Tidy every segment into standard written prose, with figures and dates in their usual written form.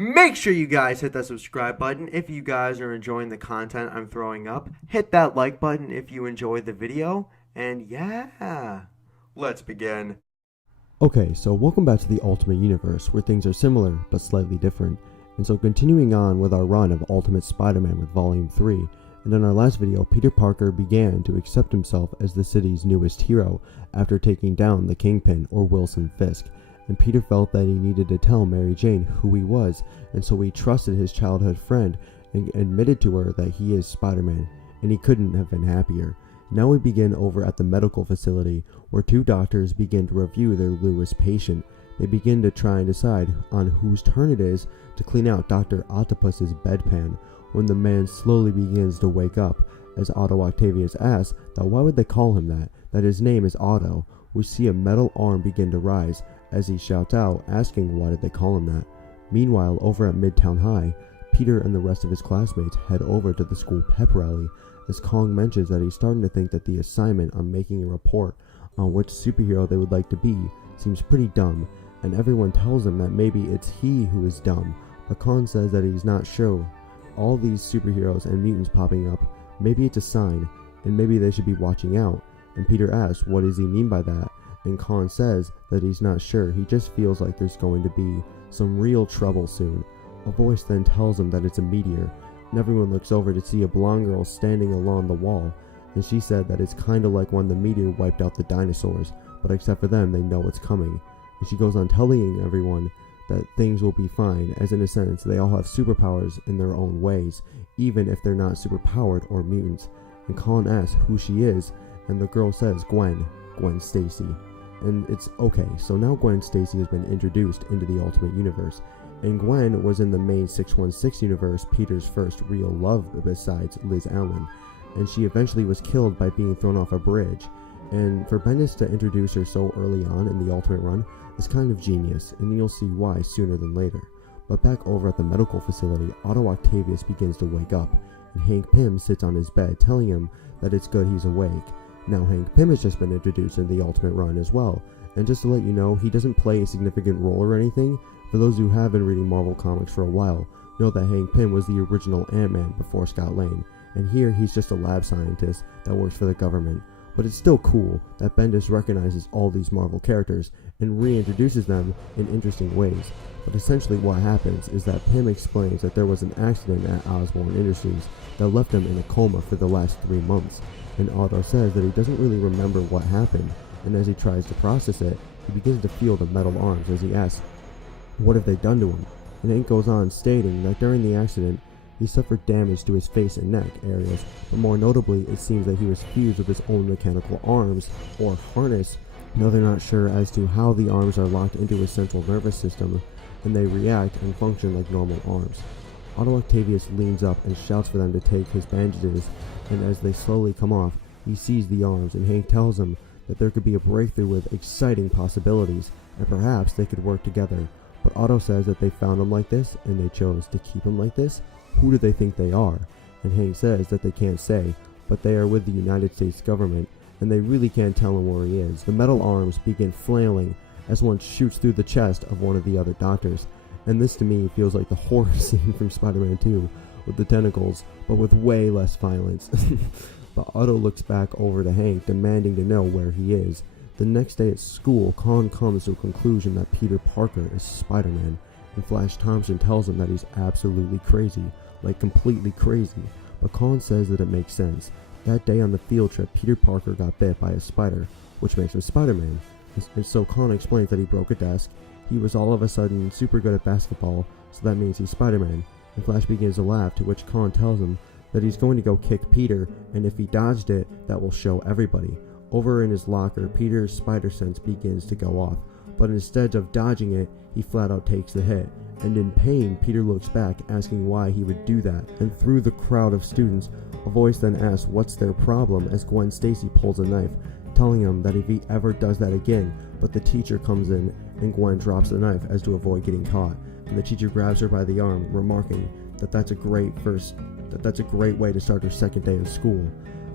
Make sure you guys hit that subscribe button if you guys are enjoying the content I'm throwing up. Hit that like button if you enjoyed the video. And yeah, let's begin. Okay, so welcome back to the Ultimate Universe, where things are similar but slightly different. And so continuing on with our run of Ultimate Spider-Man with Volume 3, and in our last video, Peter Parker began to accept himself as the city's newest hero after taking down the Kingpin, or Wilson Fisk. And Peter felt that he needed to tell Mary Jane who he was, and so he trusted his childhood friend and admitted to her that he is Spider-Man, and he couldn't have been happier. Now we begin over at the medical facility, where two doctors begin to review their newest patient. They begin to try and decide on whose turn it is to clean out Dr. Octopus's bedpan, when the man slowly begins to wake up, as Otto Octavius asks that why would they call him that his name is Otto. We see a metal arm begin to rise, as he shouts out, asking why did they call him that. Meanwhile, over at Midtown High, Peter and the rest of his classmates head over to the school pep rally, as Kong mentions that he's starting to think that the assignment on making a report on which superhero they would like to be seems pretty dumb, and everyone tells him that maybe it's he who is dumb, but Kong says that he's not sure. All these superheroes and mutants popping up, maybe it's a sign, and maybe they should be watching out, and Peter asks what does he mean by that, and Khan says that he's not sure, he just feels like there's going to be some real trouble soon. A voice then tells him that it's a meteor, and everyone looks over to see a blonde girl standing along the wall, and she said that it's kinda like when the meteor wiped out the dinosaurs, but except for them they know it's coming. And she goes on telling everyone that things will be fine, as in a sense they all have superpowers in their own ways, even if they're not superpowered or mutants. And Khan asks who she is, and the girl says Gwen Stacy. And it's okay, so now Gwen Stacy has been introduced into the Ultimate Universe, and Gwen was in the main 616 universe, Peter's first real love besides Liz Allen, and she eventually was killed by being thrown off a bridge. And for Bendis to introduce her so early on in the Ultimate run is kind of genius, and you'll see why sooner than later. But back over at the medical facility, Otto Octavius begins to wake up, and Hank Pym sits on his bed telling him that it's good he's awake. Now Hank Pym has just been introduced in the Ultimate run as well, and just to let you know, he doesn't play a significant role or anything. For those who have been reading Marvel Comics for a while, know that Hank Pym was the original Ant-Man before Scott Lang, and here he's just a lab scientist that works for the government. But it's still cool that Bendis recognizes all these Marvel characters and reintroduces them in interesting ways. But essentially what happens is that Pym explains that there was an accident at Osborn Industries that left him in a coma for the last 3 months, and Otto says that he doesn't really remember what happened, and as he tries to process it, he begins to feel the metal arms as he asks, what have they done to him? And Hank goes on stating that during the accident, he suffered damage to his face and neck areas, but more notably, it seems that he was fused with his own mechanical arms, or harness. Now they're not sure as to how the arms are locked into his central nervous system, and they react and function like normal arms. Otto Octavius leans up and shouts for them to take his bandages, and as they slowly come off, he sees the arms, and Hank tells him that there could be a breakthrough with exciting possibilities, and perhaps they could work together. But Otto says that they found him like this, and they chose to keep him like this. Who do they think they are? And Hank says that they can't say, but they are with the United States government, and they really can't tell him where he is. The metal arms begin flailing as one shoots through the chest of one of the other doctors, and this to me feels like the horror scene from Spider-Man 2, with the tentacles, but with way less violence. But Otto looks back over to Hank, demanding to know where he is. The next day at school, Khan comes to a conclusion that Peter Parker is Spider-Man, and Flash Thompson tells him that he's absolutely crazy, like completely crazy, but Khan says that it makes sense. That day on the field trip, Peter Parker got bit by a spider, which makes him Spider-Man, and so Khan explains that he broke a desk, he was all of a sudden super good at basketball, so that means he's Spider-Man, and Flash begins to laugh, to which Khan tells him that he's going to go kick Peter, and if he dodged it, that will show everybody. Over in his locker, Peter's spider sense begins to go off, but instead of dodging it, he flat out takes the hit, and in pain, Peter looks back, asking why he would do that, and through the crowd of students, a voice then asks what's their problem as Gwen Stacy pulls a knife, telling him that if he ever does that again, but the teacher comes in, and Gwen drops the knife as to avoid getting caught, and the teacher grabs her by the arm, remarking that that's a great way to start her second day of school.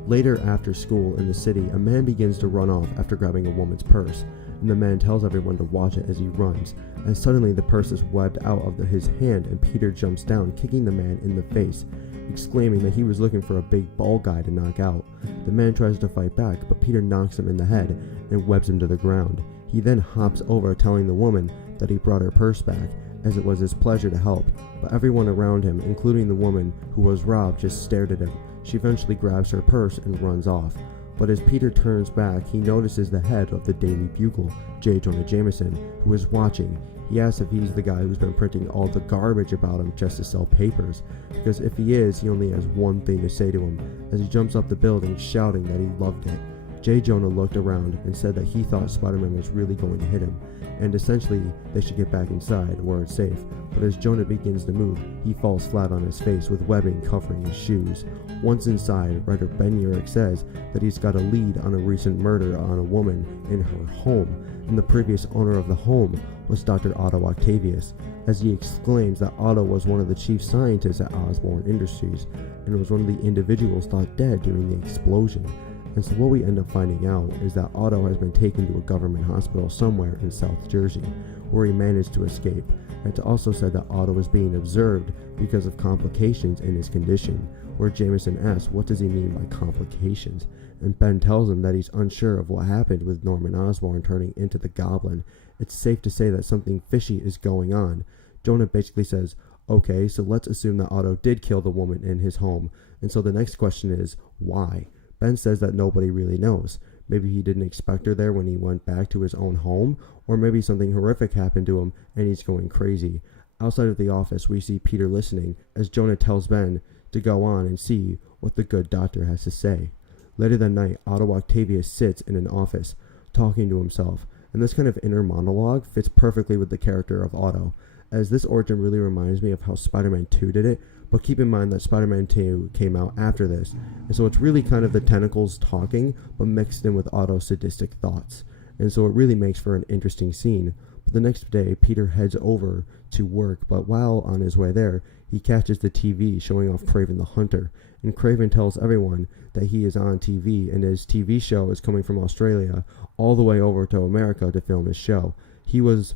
Later after school in the city, a man begins to run off after grabbing a woman's purse, and the man tells everyone to watch it as he runs, and suddenly the purse is webbed out of his hand and Peter jumps down, kicking the man in the face, exclaiming that he was looking for a big bald guy to knock out. The man tries to fight back, but Peter knocks him in the head and webs him to the ground. He then hops over, telling the woman that he brought her purse back, as it was his pleasure to help, but everyone around him, including the woman who was robbed, just stared at him. She eventually grabs her purse and runs off. But as Peter turns back, he notices the head of the Daily Bugle, J. Jonah Jameson, who is watching. He asks if he's the guy who's been printing all the garbage about him just to sell papers, because if he is, he only has one thing to say to him, as he jumps up the building shouting that he loved it. J. Jonah looked around and said that he thought Spider-Man was really going to hit him, and essentially they should get back inside where it's safe. But as Jonah begins to move, he falls flat on his face with webbing covering his shoes. Once inside, writer Ben Urich says that he's got a lead on a recent murder on a woman in her home, and the previous owner of the home was Dr. Otto Octavius, as he exclaims that Otto was one of the chief scientists at Osborn Industries, and was one of the individuals thought dead during the explosion. And so what we end up finding out is that Otto has been taken to a government hospital somewhere in South Jersey, where he managed to escape. It's also said that Otto is being observed because of complications in his condition, where Jameson asks what does he mean by complications, and Ben tells him that he's unsure of what happened with Norman Osborn turning into the Goblin. It's safe to say that something fishy is going on. Jonah basically says, okay, so let's assume that Otto did kill the woman in his home, and so the next question is, why? Ben says that nobody really knows. Maybe he didn't expect her there when he went back to his own home, or maybe something horrific happened to him and he's going crazy. Outside of the office, we see Peter listening as Jonah tells Ben to go on and see what the good doctor has to say. Later that night, Otto Octavius sits in an office, talking to himself, and this kind of inner monologue fits perfectly with the character of Otto, as this origin really reminds me of how Spider-Man 2 did it, but keep in mind that Spider-Man 2 came out after this, and so it's really kind of the tentacles talking, but mixed in with Otto's sadistic thoughts, and so it really makes for an interesting scene. But the next day, Peter heads over to work, but while on his way there, he catches the TV showing off Kraven the Hunter, and Kraven tells everyone that he is on TV, and his TV show is coming from Australia all the way over to America to film his show. He was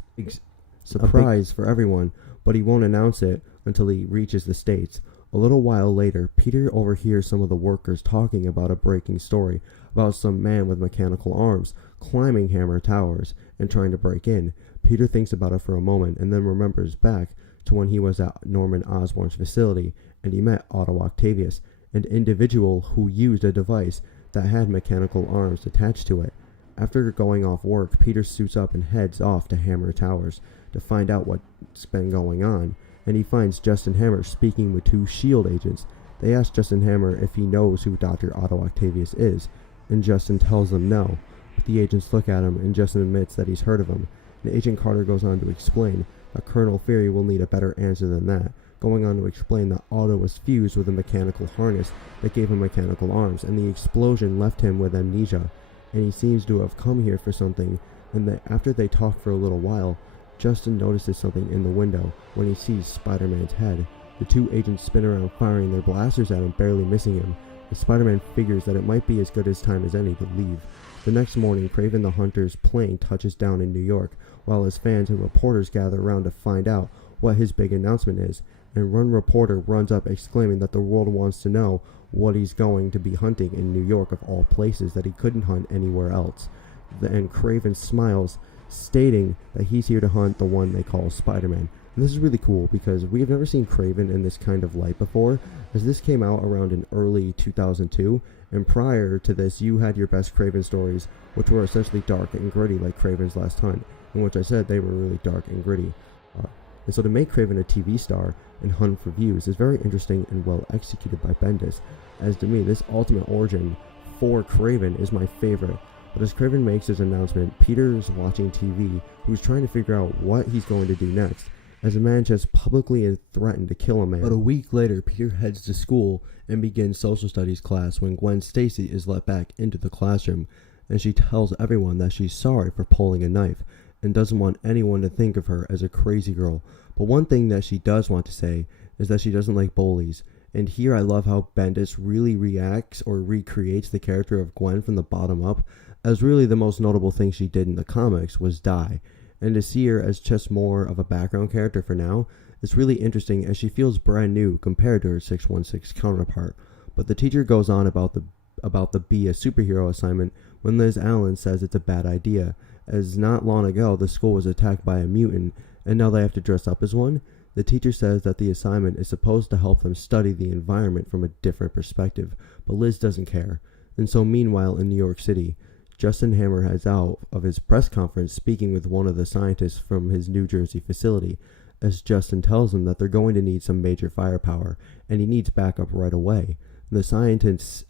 surprised for everyone, but he won't announce it until he reaches the States. A little while later, Peter overhears some of the workers talking about a breaking story about some man with mechanical arms climbing hammer towers and trying to break in. Peter thinks about it for a moment and then remembers back to when he was at Norman Osborn's facility and he met Otto Octavius, an individual who used a device that had mechanical arms attached to it. After going off work, Peter suits up and heads off to Hammer Towers to find out what's been going on, and he finds Justin Hammer speaking with two S.H.I.E.L.D. agents. They ask Justin Hammer if he knows who Dr. Otto Octavius is, and Justin tells them no, but the agents look at him and Justin admits that he's heard of him, and Agent Carter goes on to explain that Colonel Fury will need a better answer than that, going on to explain that Otto was fused with a mechanical harness that gave him mechanical arms, and the explosion left him with amnesia, and he seems to have come here for something, and that after they talk for a little while, Justin notices something in the window when he sees Spider-Man's head. The two agents spin around firing their blasters at him, barely missing him, and Spider-Man figures that it might be as good as time as any to leave. The next morning, Kraven the Hunter's plane touches down in New York, while his fans and reporters gather around to find out what his big announcement is, and one reporter runs up exclaiming that the world wants to know what he's going to be hunting in New York of all places that he couldn't hunt anywhere else. And Kraven smiles, stating that he's here to hunt the one they call Spider-Man. And this is really cool because we've never seen Kraven in this kind of light before, as this came out around in early 2002, and prior to this you had your best Kraven stories, which were essentially dark and gritty like Kraven's Last Hunt, in which I said they were really dark and gritty. And so to make Kraven a TV star and hunt for views is very interesting and well executed by Bendis, as to me this ultimate origin for Kraven is my favorite. But as Kraven makes his announcement, Peter's watching TV, who's trying to figure out what he's going to do next, as a man just publicly threatened to kill a man. But a week later, Peter heads to school and begins social studies class when Gwen Stacy is let back into the classroom, and she tells everyone that she's sorry for pulling a knife, and doesn't want anyone to think of her as a crazy girl. But one thing that she does want to say is that she doesn't like bullies. And here I love how Bendis really reacts or recreates the character of Gwen from the bottom up, as really the most notable thing she did in the comics was die, and to see her as just more of a background character for now is really interesting as she feels brand new compared to her 616 counterpart. But the teacher goes on about the be a superhero assignment when Liz Allen says it's a bad idea, as not long ago the school was attacked by a mutant and now they have to dress up as one. The teacher says that the assignment is supposed to help them study the environment from a different perspective, but Liz doesn't care. And so meanwhile in New York City, Justin Hammer heads out of his press conference speaking with one of the scientists from his New Jersey facility, as Justin tells him that they're going to need some major firepower, and he needs backup right away. The scientists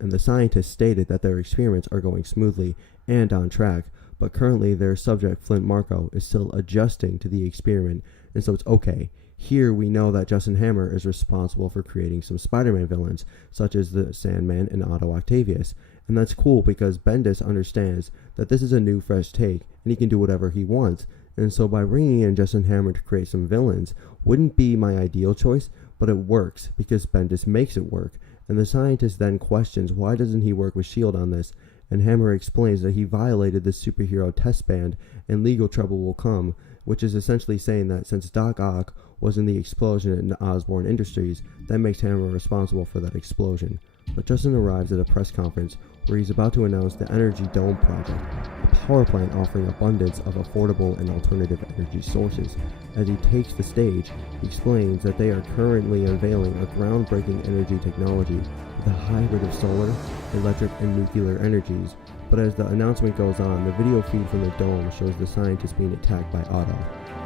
stated that their experiments are going smoothly and on track, but currently their subject, Flint Marko, is still adjusting to the experiment, and so it's okay. Here we know that Justin Hammer is responsible for creating some Spider-Man villains, such as the Sandman and Otto Octavius, and that's cool because Bendis understands that this is a new fresh take, and he can do whatever he wants, and so by bringing in Justin Hammer to create some villains wouldn't be my ideal choice, but it works because Bendis makes it work. And the scientist then questions why doesn't he work with S.H.I.E.L.D. on this, and Hammer explains that he violated the superhero test ban and legal trouble will come, which is essentially saying that since Doc Ock was in the explosion in Osborn Industries, that makes Hammer responsible for that explosion. But Justin arrives at a press conference where he's about to announce the Energy Dome project, a power plant offering abundance of affordable and alternative energy sources. As he takes the stage, he explains that they are currently unveiling a groundbreaking energy technology with a hybrid of solar, electric, and nuclear energies. But as the announcement goes on, the video feed from the dome shows the scientists being attacked by Otto.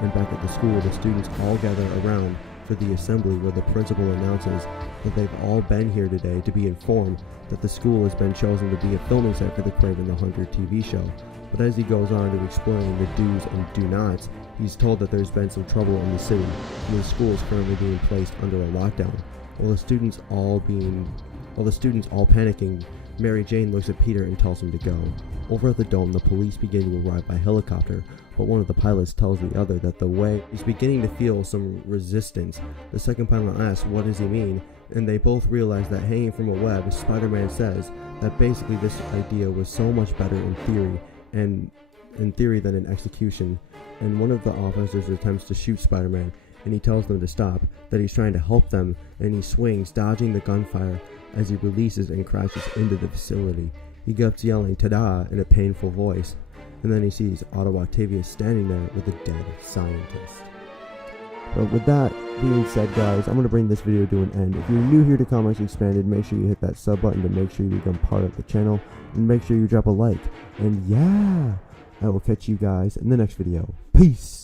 And back at the school, the students all gather around for the assembly where the principal announces that they've all been here today to be informed that the school has been chosen to be a filming set for the Kraven the Hunter TV show. But as he goes on to explain the do's and do nots, he's told that there's been some trouble in the city, and the school is currently being placed under a lockdown. While the students all panicking, Mary Jane looks at Peter and tells him to go. Over at the dome, the police begin to arrive by helicopter, but one of the pilots tells the other that the way is beginning to feel some resistance. The second pilot asks what does he mean, and they both realize that hanging from a web, Spider-Man says that basically this idea was so much better in theory than in execution. And one of the officers attempts to shoot Spider-Man, and he tells them to stop, that he's trying to help them, and he swings, dodging the gunfire as he releases and crashes into the facility. He gets yelling "ta-da" in a painful voice, and then he sees Otto Octavius standing there with a dead scientist. But with that being said, guys, I'm going to bring this video to an end. If you're new here to Comics Expanded, make sure you hit that sub button to make sure you become part of the channel, and make sure you drop a like. And yeah, I will catch you guys in the next video. Peace!